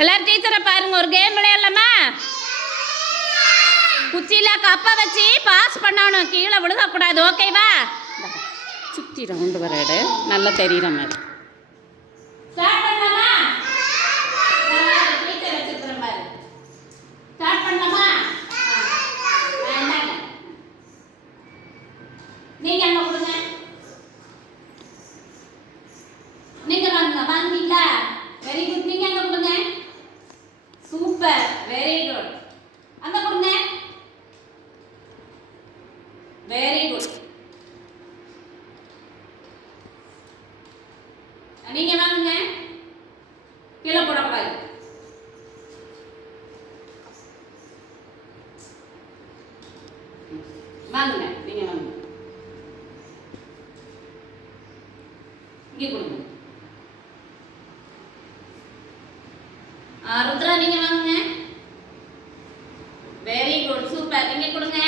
எல்லாரும் டீச்சரை பாருங்க, ஒரு கேம் விளையாடலாமா? குச்சியில கப்பை வச்சு பாஸ் பண்ணணும், கீழே விழுகக்கூடாது. ஓகேவா? சுற்றி ரவுண்டு வர இடம் நல்லா தெரியுற மாதிரி. ஸ்டார்ட் பண்ணலாமா? டீச்சர் வச்சிருக்கிறேன் பாரு. ஸ்டார்ட் பண்ணலாமா? நீங்க அங்க கொடுங்க. நீங்க வாங்க, வாங்குவீங்களா? Very good. நீங்க அங்க கொடுங்க. Super, very good. அங்க கொடுங்க. Very good. நீங்க வாங்குங்க. கீழே போடக்கூடாது. வாங்குங்க, நீங்க வாங்குங்க. இங்கே கொடுங்க. ருத்ரா நீங்க வாங்குங்க. Very good, super. நீங்க கொடுங்க.